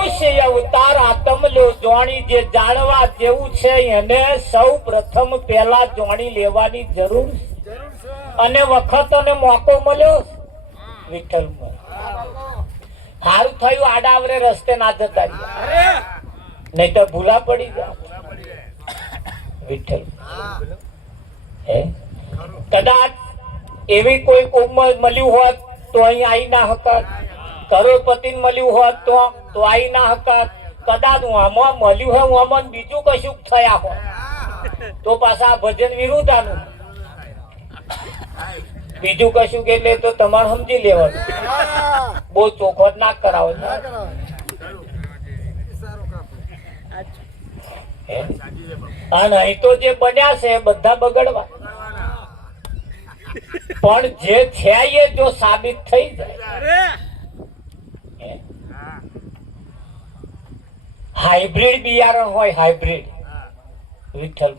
મનુષ્ય અવતાર આતમ લ્યો જોણી જે જાણવા જેવું છે એને સૌ પ્રથમ પહેલા જોણી લેવાની જરૂર છે અને વખત અને મોકો મળ્યો વિઠ્ઠલ સારું થયું આડાવરે રસ્તે ના જતા નહીં તો ભૂલા પડી ગયા વિઠ્ઠલ કદાચ એવી કોઈ કોમમાં મળ્યું હોત તો અહીં આવી ના હકત કરોડપતિ મળ્યું હોત તો આવી ના હકત કદાચ આમાં મળ્યું હોય આમાં બીજું કશું થયા હોય તો પાછા ભજન વિરુદ્ધાનું બીજું કશું કે એટલે તો તમારે સમજી લેવાનું બહુ ચોખવટ ના કરાવો અને અહીં તો જે બન્યા છે બધા બગડવા પણ જે છે એ જો સાબિત થઈ જાય હાઇબ્રિડ બિયારણ હોય હાઇબ્રિડ વિઠ્ઠલ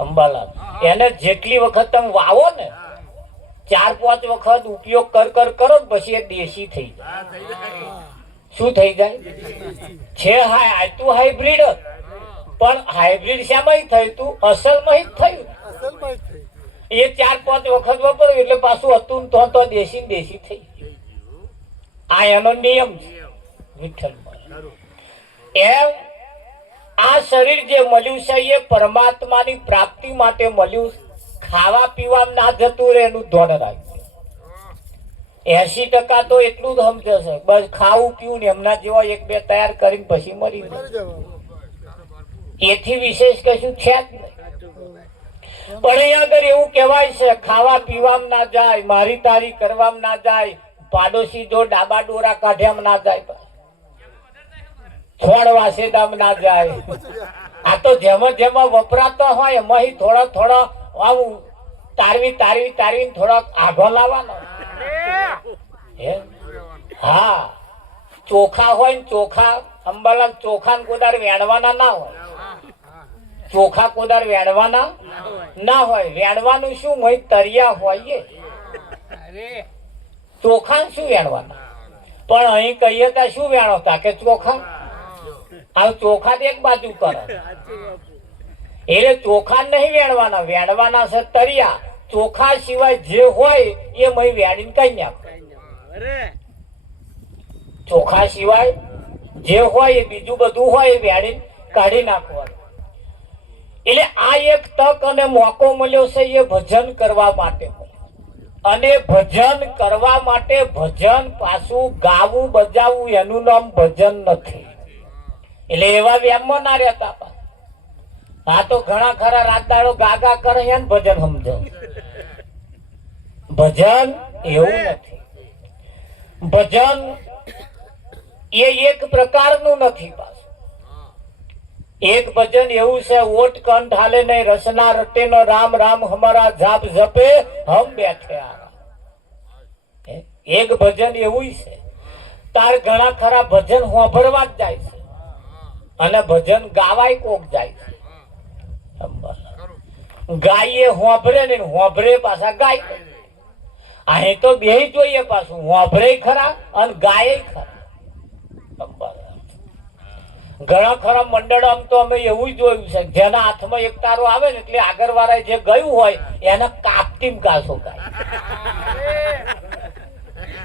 અંબાલાલ એને જેટલી વખત તમે વાવો ને 4-5 વખત ઉપયોગ કરો પછી એ દેશી થઈ જાય શું થઈ જાય છે તું હાઇબ્રિડ પણ હાઇબ્રિડ શામાં થયું તું અસલમાં થયું એ 4-5 વખત વાપર્યું એટલે પાછું હતું તો દેશી દેશી થઈ આ એનો નિયમ છે વિઠ્ઠલ એમ આ શરીર જે મળ્યું છે એ પરમાત્માની પ્રાપ્તિ માટે મળ્યું ખાવા પીવા ના જતું રહે એનું ધ્યાન રાખજો 80% તો એટલું જ સમજે છે બસ ખાવું પીવું ને એમના જેવા 1-2 તૈયાર કરીને પછી મરી જાય એથી વિશેષ કશું છે જ નહીં પણ અહીંયા આગળ એવું કહેવાય છે ખાવા પીવામાં ના જાય મારી તારી કરવામાં ના જાય પાડોશી જો ડાબા ડોરા કાઢ્યામાં ના જાય છોડ વાસેદામ ના જાય આ તો જેમાં વપરાતો હોય એમાં થોડો આવું તારવી થોડોક આઘો લાવવાનો હા ચોખા હોય ને ચોખા અંબાલાલ ચોખા ને કોદાર વેણવાના ના હોય ચોખા કોદાર વેણવાના ના હોય વેણવાનું શું હોય તરિયા હોય ચોખા શું વેણવાના પણ અહીં કહીએ તા શું વેણવતા કે ચોખા આ ચોખા એક બાજુ કરે એટલે ચોખા નહીં વેણવાના વેણવાના છે તરિયા ચોખા સિવાય જે હોય એ મય વેણીને કઈ નાખો ચોખા સિવાય જે હોય એ બીજું બધું હોય એ વેણીને કાઢી નાખવાનું એટલે આ એક તક અને મોકો મળ્યો છે એ ભજન કરવા માટે અને ભજન કરવા માટે ભજન પાછું ગાવું બજાવવું એનું નામ ભજન નથી એટલે એવા વ્યામમાં ના રહેતા આ તો ઘણા ખરા રાત દાડો ગાગા કરે એને ભજન સમજો ભજન એવું નથી ભજન એ એક પ્રકારનું નથી પાછું એક ભજન એવું છે ઓટ કંઠ હાલે નહીં રસના રટે નો રામ રામ હમારા જાપ જપે હમ બેઠે એક ભજન એવું છે તાર ઘણા ખરા ભજન હોંભળવા જ જાય છે અને ભજન ગાવાય કોક જાય છે ગાયે હોંભળે ને હોંભળે પાછા ગાય અહીં તો બે જોઈએ પાછું હોંભળે ખરા અને ગાય ખરા ઘણા ખરા મંડળ આમ તો અમે એવું જોયું છે જેના હાથમાં એક તારો આવે ને એટલે આગળ વાળા જે ગયું હોય એને કાપતી કાસો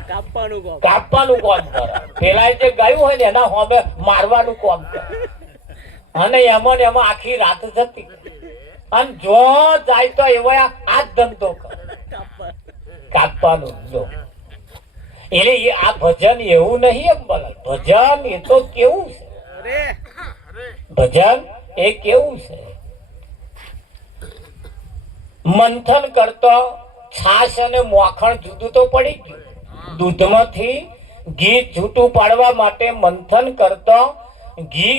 કાપવાનું કામ કરે પેલા જે ગયું હોય ને એના હોમે મારવાનું કામ કરે અને એમાં આખી રાત જતી અને જો જાય તો એવો આ ધંધો કરે કાપવાનું જો એટલે આ ભજન એવું નહીં એમ બોલે ભજન એ તો કેવું છે ભજન એ કેવું છે મંથન કરતો છાશ અને મોખણ જુદું તો પડી ગયું દૂધમાંથી ઘી છૂટું પાડવા માટે મંથન કરતો ઘી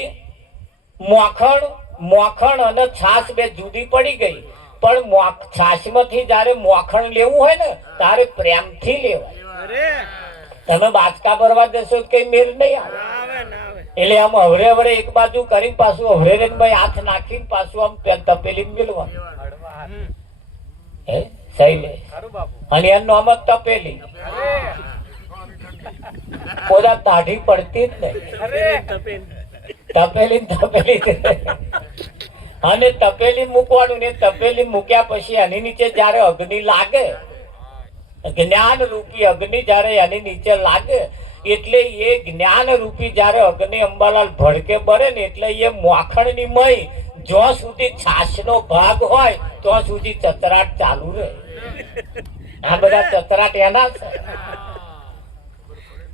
મોખણ અને છાશ બે જુદી પડી ગઈ પણ છાશમાંથી જયારે મોખણ લેવું હોય ને ત્યારે પ્રેમથી લેવાય તમે બાચકા ભરવા જશો કઈ મેળ નહીં આવે એટલે આમ હવરે એક બાજુ કરી પાછું હવરે હાથ નાખીને પાછું આમ તપેલી મેળવાનું સહી લે અને એનું આમ તપેલી પોતા દાઢી પડતી જ નહીં, તપેલી અને તપેલી મૂકવાનું ને તપેલી મૂક્યા પછી એની નીચે જયારે અગ્નિ લાગે, જ્ઞાન રૂપી અગ્નિ જયારે એની નીચે લાગે એટલે એ જ્ઞાન રૂપી જયારે અગ્નિ અંબાલાલ ભડકે બળે ને એટલે એ મોખણની મય જ્યાં સુધી છાશનો ભાગ હોય ત્યાં સુધી ચતરાટ ચાલુ રહે. આ બધા ચતરાટ એના છે.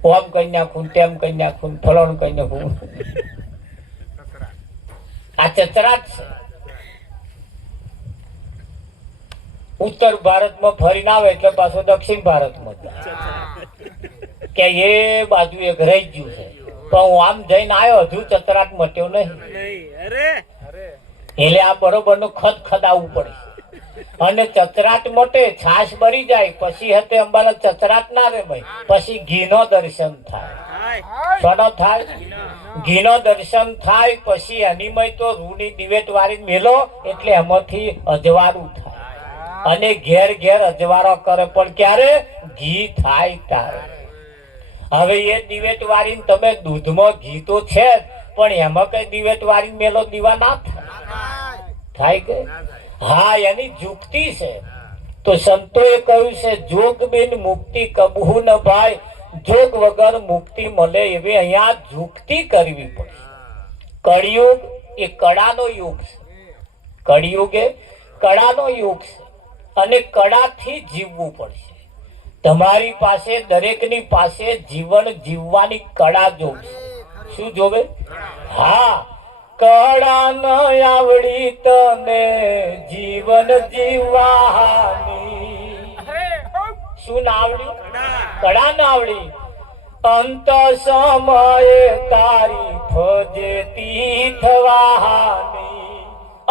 ઓમ કઈ નાખું, તેમ કઈ નાખું, ફલાણું કઈ નાખું, આ ચતરાટ છે. ઉત્તર ભારતમાં ફરીને આવે એટલે પાછો દક્ષિણ ભારતમાં કે એ બાજુ એક રહી ગયું છે, પણ હું આમ જઈને આવ્યો હજુ ચતરાટ મટ્યો નહીં. એટલે આ બરોબર નું ખદ ખદાવવું પડે અને ચતરાટ મટે, છાશ ભરી જાય પછી હતે અંબાલા ચતરાટ ના રે ભાઈ, પછી ઘીનો દર્શન થાય. સોનો થાય, ઘીનો દર્શન થાય પછી અનિમય તો રૂની દિવેટ વાળી મેલો એટલે એમાંથી અજવાળું થાય અને ઘેર ઘેર અજવાળો કરે, પણ ક્યારે ઘી થાય ત્યારે. હવે એ દિવેટ વાળી તમે દૂધમાં ઘી તો છે જ, પણ એમાં કઈ દિવેટ વાળી મેલો દીવા ના થાય કે? હા, એની જુક્તિ છે. તો સંતોએ કહ્યું છે જોગ બિન મુક્તિ કબહુ ન ભાઈ, જોગ વગર મુક્તિ મળે એવી અહીંયા જુક્તિ કરવી પડે. કળિયુગ એ કળાનો યુગ છે, કળિયુગ એ કળાનો યુગ છે અને કળાથી જીવવું પડશે. તમારી પાસે દરેકની પાસે જીવન જીવવાની કળા જોવે. શું જોવે? હા, કળા ન આવડી તને જીવન જીવવાની. શું ના આવડી? કળા ના આવડી. અંત સમયે તારી ફજેતી થવાની.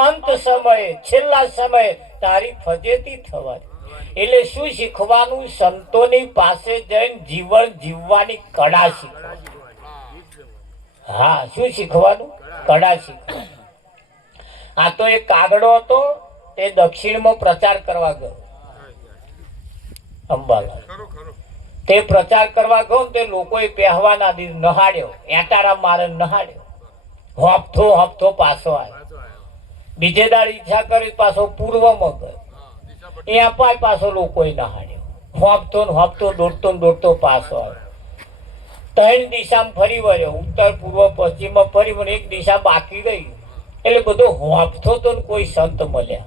અંત સમયે, છેલ્લા સમયે તારી ફજેતી થવાની. એટલે શું શીખવાનું? સંતોની પાસે જઈને જીવન જીવવાની કળા શીખવાની. હા, શું શીખવાનું? કળા શીખવાની. આ તો એક કાગડો હતો, તે દક્ષિણમાં પ્રચાર કરવા ગયો અંબાલાલ. તે પ્રચાર કરવા ગયો તે લોકોએ પહેવા ના દીધું, નહાડ્યો, એટારા મારે નહાડ્યો, હફતો હફતો પાછો આવ્યો. બીજે દાડ ઈચ્છા કરી પાછો પૂર્વમાં ગયો, અહીંયા પાય પાછો લોકોએ નહાડ્યો, હફતો હફતો દોડતો પાછો આવ્યો. 3 દિશામાં ફરી વળ્યો, ઉત્તર પૂર્વ પશ્ચિમ ફરી વળ્યો, એક દિશા બાકી રહી. એટલે બધો હોંફતો તો કોઈ સંત મળ્યા.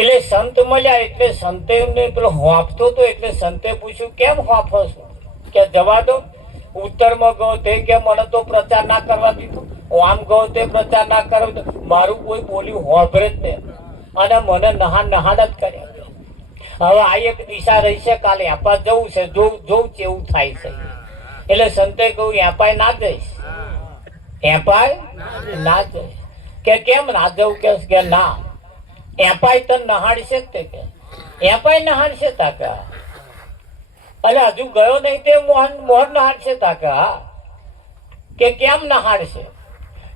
એટલે સંત મળ્યા એટલે સંતે એમને પેલો હોંફતો તો એટલે સંતે પૂછ્યું કેમ હોંફો છો? કે જવા દો. ઉત્તરમાં ગયો તે કે મને તો પ્રચાર ના કરવા દીધો, આમ ગયો તે પ્રચાર ના કરવા દીધો, મારું કોઈ બોલ્યું હોંભરે જ નહીં અને મને નહાડ જ કર્યા. હવે આ એક દિશા રહી છે, કાલે આપા જવું છે, જોઉં કેવું થાય છે. એટલે સંતે કહ્યું એપાય ના જઈશ, એપાય ના જઈશ. કે કેમ ના જવું? કે ના, એપાય તને નહાડશે જ તે કે એપાય નહાડશે તાકા. એટલે હજુ ગયો નહીં તે મોહન નહાડશે તાકા. કે કેમ નહાડશે?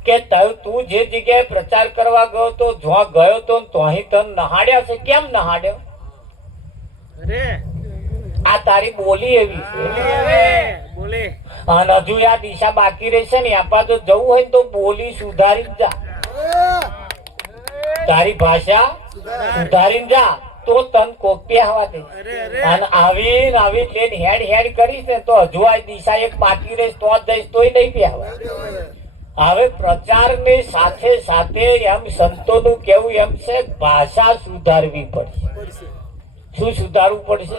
કે તું જે જગ્યાએ પ્રચાર કરવા ગયો તો જ્યાં ગયો તો તોહી તને નહાડ્યા છે, કેમ નહાડ્યો? આ તારી બોલી એવી છે. અને હજુ આ દિશા બાકી રહેશે ને, આપા તો જવું હોય તો બોલી સુધારી જા, તારી ભાષા સુધારી જા તો તન કોક પહેવા દે. અને આવી લઈને હેડ કરીશ ને તો હજુ આ દિશા એક બાકી રહેશે તો જઈશ તોય નહીં પહેવા. હવે પ્રચાર ની સાથે સાથે એમ સંતોનું કેવું એમ છે ભાષા સુધારવી પડશે. શું સુધારવું પડશે?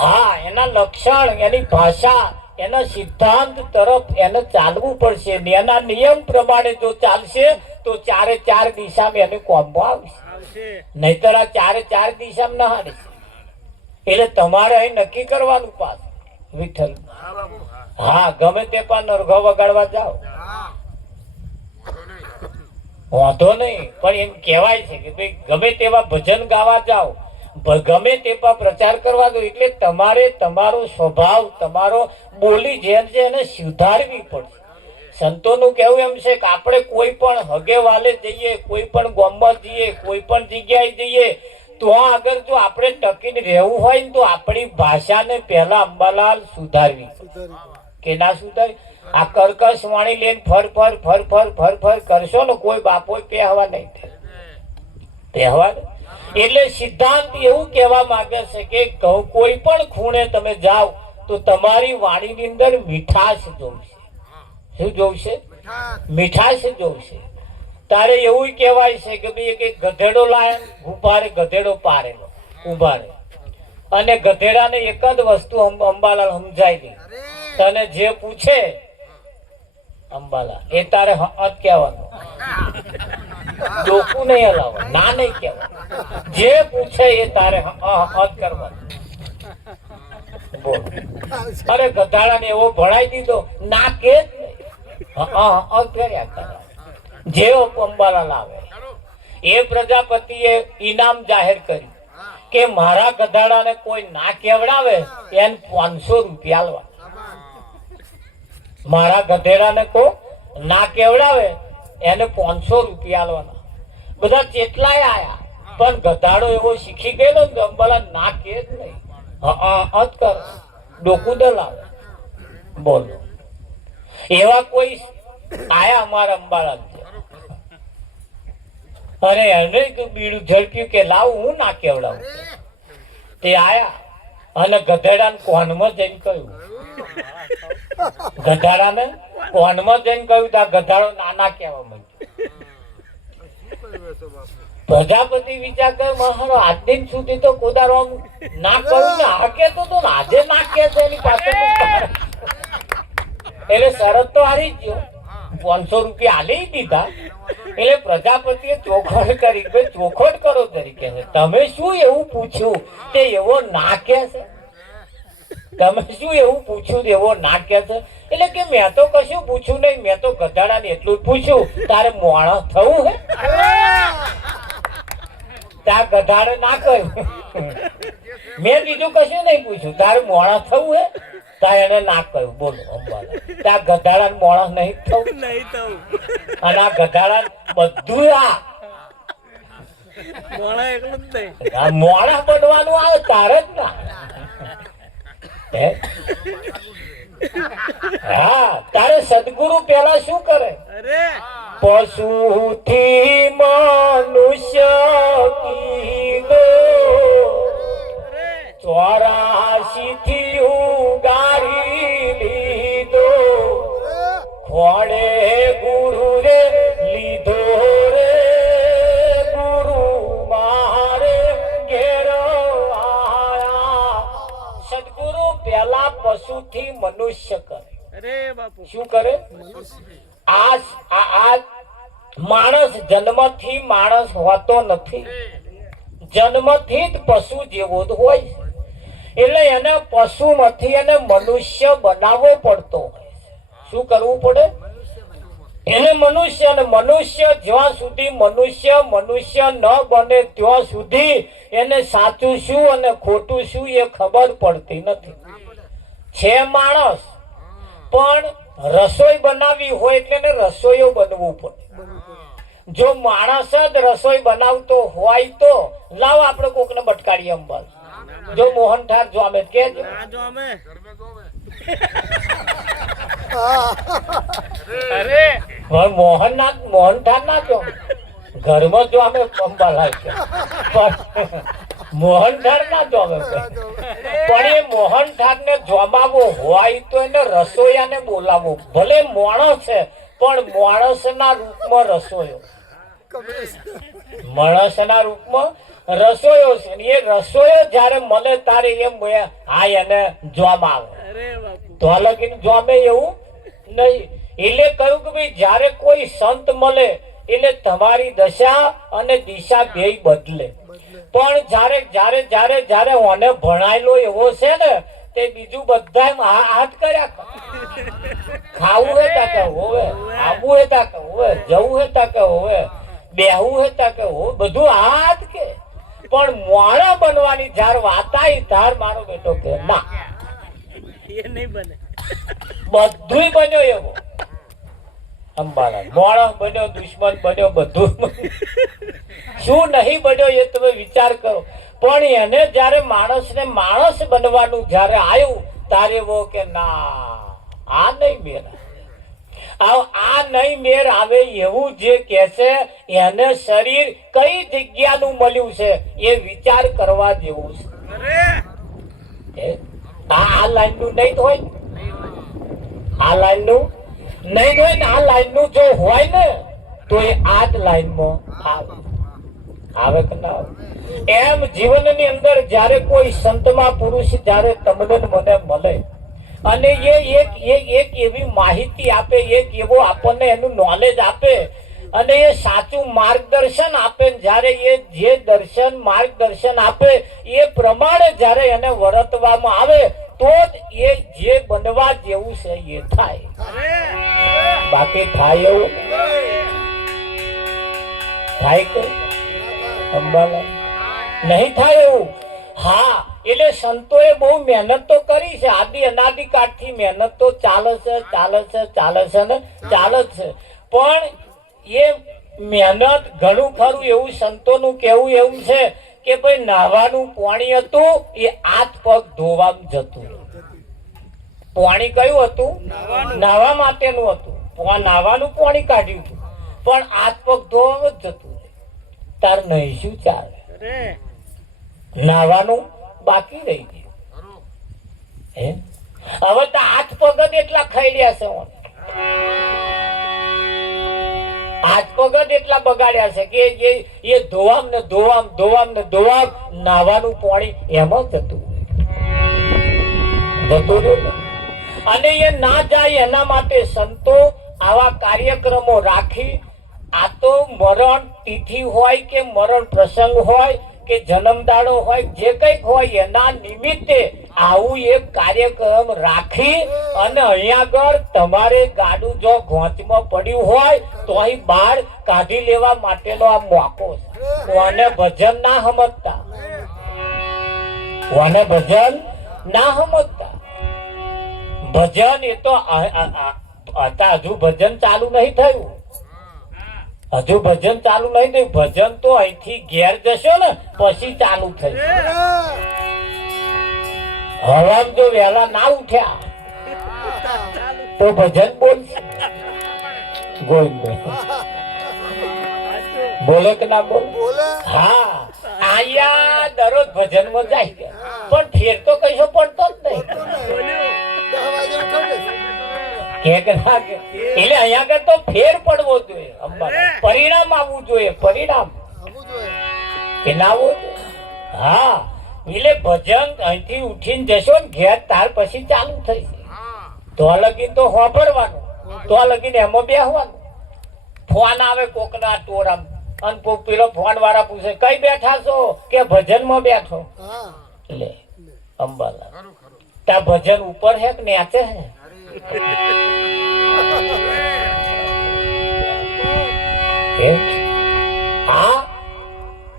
હા, એના લક્ષણ, એની ભાષા, એના સિદ્ધાંત તરફ એને ચાલવું પડશે. એના નિયમ પ્રમાણે જો ચાલશે તો 4 દિશામાં એને કોમમાં આવશે, નહીતર આ 4 દિશામાં ના હારશે. એટલે તમારે અહીં નક્કી કરવાનું પાછું વિઠ્ઠલ. હા, ગમે તે પણ નરઘો વગાડવા જાઓ વાંધો નહીં, પણ એમ કહેવાય છે કે ભાઈ ગમે તેવા ભજન ગાવા જાઓ, ગમે તે પણ પ્રચાર કરવા દો, એટલે તમારે તમારો સ્વભાવ, તમારો બોલી જેમ છે એને સુધારવી પડશે. સંતોનું કહેવું એમ છે કે આપણે કોઈ પણ હગે વાલે જઈએ, કોઈ પણ ગામમાં જઈએ, કોઈ પણ જગ્યાએ જઈએ તો આગળ જો આપણે ટકીને રહેવું હોય ને તો આપણી ભાષાને પહેલા અંબાલાલ સુધારવી, કે ના સુધારી? આ કર્કશ વાણી લઈને ફર ફર ફર ફર ફર ફર કરશો ને કોઈ બાપો પહેવા નહીં પહેવા. એટલે સિદ્ધાંત એવું કહેવા માંગે છે કે કોઈ પણ ખૂણે તમે જાઓ તો તમારી વાણીની અંદર મીઠાશ જોવશે. શું જોવશે? મીઠાશ જોવશે. તારે એવું કહેવાય છે કે ભાઈ એક ગધેડો લાય ઉભારે, ગધેડો પારેલો ઉભારે, અને ગધેડાને એક જ વસ્તુ અંબાલાલ સમજાય ગઈ. તને જે પૂછે અંબાલાલ એ તારે હત કહેવાનું, ડોકું નહીં હલાવવા, ના નહીં કહેવાનું. જે પૂછે એ તારે હત કરવાનું. બોલ. અરે ગધાડાને એવો ભણાઈ દીધો, ના કે જ નહીં, કર્યા કરે. જે અંબાલાલ આવે એ પ્રજાપતિએ ઇનામ જાહેર કર્યું કે મારા ગધાડાને કોઈ ના કેવડાવે એને 500 રૂપિયા આલવા. મારા ગધેડાને કોઈ ના કેવડાવે એને 500 રૂપિયા આલવાના. બધા કેટલાય આયા, પણ ગધાડો એવો શીખી ગયેલો ને અંબાલાલ ના કે જ નહીં, અત કર, ડોકું દલાવે. બોલો. એવા કોઈ આયા અમારા અંબાલાલ, અરે એને બીડું ઝડપ્યું કે લાવ હું ના કેવડાવું. તે આયા અને ગધેડાને કોનમાં જઈને કહ્યું, ગધાડાને કોનમાં જઈને કહ્યું તો આ ગધાડો નાના કહેવા માંડ્યો. પ્રજાપતિ વિચાર કરે મારો આજ દિન સુધી તો કોદારો ના કહું ને આ કેતો તો આજે ના કે છે એની પાછળ. એટલે શરત તો હારી જ ગયો, 500 રૂપિયા આલી દીધા. એટલે પ્રજાપતિએ ચોખવટ કરી, ભાઈ ચોખવટ કરો તરીકે છે, તમે શું એવું પૂછ્યું કે એવો ના કે છે? તમે શું એવું પૂછ્યું એવો ના કે છે? એટલે કે મેં તો કશું પૂછ્યું નહીં, મેં તો ગધાડાને એટલું જ પૂછ્યું તારે મોણા થવું હે? ત્યાં ગધાડે ના કહ્યું, મેં બીજું કશું નહીં પૂછ્યું, તારે મોણા થવું હે? ત્યાં એને ના કહ્યું. બોલો અંબાલાલ, ત્યાં ગધાડા મોણા નહીં થવું. અને આ ગધાડા બધું મોણા બનવાનું આવે તારે જ ના. હા, તારે સદગુરુ પેલા શું કરે? પશુ થી મનુષ્ય કીધો, 84 થી ઉગારી લીધો, ખોડે ગુરુ રે લીધો રે, ગુરુ મારે ઘેર આયા. સદગુરુ પેલા પશુ થી મનુષ્ય કરે. શું કરે? આ માણસ જન્મથી માણસ હોતો નથી, જન્મથી જ પશુ જેવો જ હોય છે. એટલે એને પશુમાંથી એને મનુષ્ય બનાવવો પડતો હોય. શું કરવું પડે? એને મનુષ્ય, અને મનુષ્ય જ્યાં સુધી મનુષ્ય ન બને ત્યાં સુધી એને સાચું શું અને ખોટું શું એ ખબર પડતી નથી. છે માણસ, પણ રસોઈ બનાવવી હોય એટલે એને રસોઈયો બનવું પડે. જો માણસ જ રસોઈ બનાવતો હોય તો લાવ આપણે કોકને બટકાડીએ અંબાલ. જો મોહનથાળ જોમે કે મોહનથાળ ના જો ઘરમાં જો અમે અંબાલ મોહનથાળ ના જોમે. પણ એ મોહનથાળ ને જોમાવો હોય તો એને રસોઈયાને બોલાવવો. ભલે માણસ છે પણ માણસના રૂપમાં રસોયો, માણસના રૂપમાં રસોયો છે. એ રસોયો જયારે મળે તારે એમ હા એને જોમ આવે, તો લગીને જોમે એવું નહીં. એટલે કહ્યું કે ભાઈ જયારે કોઈ સંત મળે એટલે તમારી દશા અને દિશા બેય બદલે. પણ જયારે જયારે જયારે જયારે ઓને ભણાયેલો એવો છે ને તે બીજું બધા હાથ કર્યા. ખાવું હે તા કે હોવે, આવું હે તા કે હોવે, જવું હે તા કે હોવે, બેહવું હે તા કે હોવે, બધું હાથ કે. પણ મોણા બનવાની જાર વાત આવી તાર મારો બેટો કે ના, એ નહીં બને. બધું બન્યો એવો. અંબાલાલ મોણસ બન્યો, દુશ્મન બન્યો, બધું શું નહીં બન્યો એ તમે વિચાર કરો. પણ એને જયારે માણસને માણસ બનવાનું જયારે આવ્યું તારે વો કે ના આ નહીં મેર, આ નહીં મેર આવે એવું જે કે છે એને શરીર કઈ જગ્યાનું મળ્યું છે એ વિચાર કરવા જેવું છે. આ લાઈન નું નહીં હોય, આ લાઈન નું નહીં હોય ને, આ લાઈન નું જો હોય ને તો એ આ જ લાઈનમાં આવે કે ના આવે. એમ જીવનની અંદર જયારે કોઈ સંતમાં પુરુષ જયારે તમને મને મળે અને એ એક એવી માહિતી આપે, એક એવો આપણને એનું નોલેજ આપે અને એ સાચું માર્ગદર્શન આપે, જ્યારે એ જે દર્શન માર્ગદર્શન આપે એ પ્રમાણે જ્યારે એને વર્તવામાં આવે તો જ એ જે બનવા જેવું છે એ થાય. બાકી થાય એવું થાય કે અંબાલાલ નહીં થાય એવું. હા, એટલે સંતોએ બહુ મહેનત તો કરી છે, આદિ અનાદિ કાળથી મહેનત તો ચાલે છે ને ચાલે છે. પણ એ મહેનત ઘણું ખરું એવું સંતોનું કહેવું એવું છે કે ભાઈ નાહવાનું પાણી હતું એ હાથ પગ ધોવામાં જતું. પાણી કયું હતું? નાહવા માટેનું હતું. નાહવાનું પાણી કાઢ્યું હતું પણ હાથ પગ ધોવામાં જ જતું. તાર નહીં શું ચાલે? નાહવાનું બાકી રહી ગયું. હવે તો હાથ પગ જ એટલા ખાઈ રહ્યા છે, હાથ પગ જ એટલા બગાડ્યા છે કે એ ધોવામ ને નાહવાનું પાણી એમાં જતું રહ્યું. અને એ ના જાય એના માટે સંતો આવા કાર્યક્રમો રાખી, આ તો મરણ તિથિ હોય કે મરણ પ્રસંગ હોય કે જન્મદાડો હોય, જે કંઈક હોય એના નિમિત્તે આવું એક કાર્યક્રમ રાખી અને અહીંયા આગળ તમારે ગાડું જો ઘોંચમાં પડ્યું હોય તો અહીં બહાર કાઢી લેવા માટેનો આ મોકો છે. કોને ભજન ના સમજતા, કોને ભજન ના સમજતા. ભજન એ તો હજુ ભજન ચાલુ નહીં થયું, હજુ ભજન ચાલુ નહીં થયું. ભજન તો અહીંથી ઘેર જશો ને પછી ચાલુ થઈ. હવા જો વહેલા ના ઉઠ્યા તો ભજન બોલશે. બોલે કે ના બોલે? હા, અહીંયા દરરોજ ભજન માં જાય પણ ફેર તો કશો પડતો જ નહીં. એટલે અહીંયા આગળ તો ફેર પડવો જોઈએ, પરિણામ આવવું જોઈએ, પરિણામ કે ના આવવું જોઈએ. હા, એટલે ભજન અહીંથી ઉઠીને જશો ને ઘેર ત્યાર પછી ચાલુ થઈ તો લગીન તો હોભરવાનું, તો લગીન એમાં બેસવાનું. ફોન આવે કોકના ટોરામ અને પેલો ફોન વાળા પૂછે કઈ બેઠા છો કે ભજન માં બેઠો. લે અંબાલાલ, ત્યાં ભજન ઉપર હે કે નેચે હે? હા,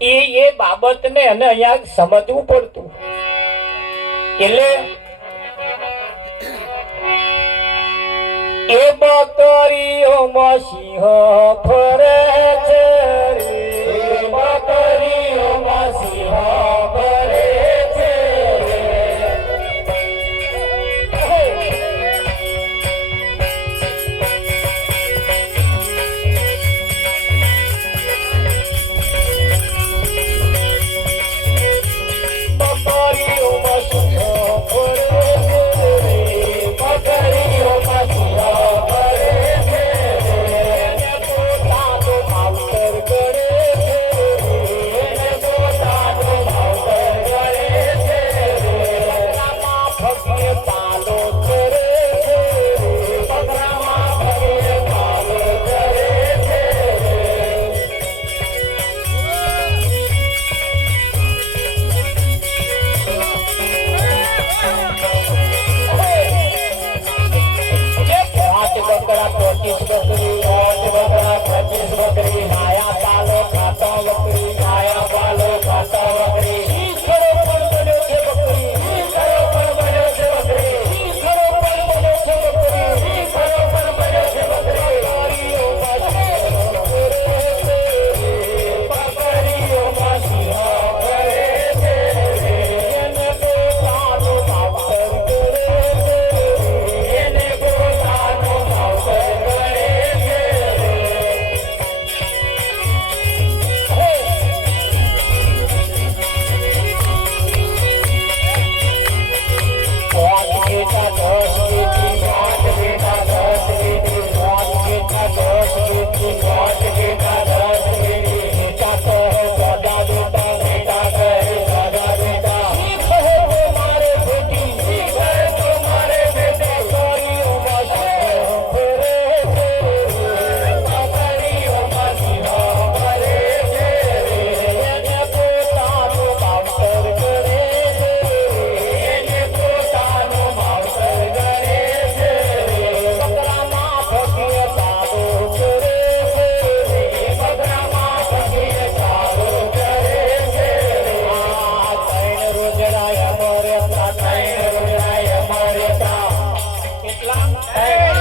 એ બાબત ને એને અહીંયા સમજવું પડતું. એટલે એ બકરીઓમાં સિંહ ફરે છે, બકરીઓમાં સિંહ ફરે છે. બકરીઓમાં સિંહ ફરે છે, બકરીઓમાં સિંહ ફરે છે. જય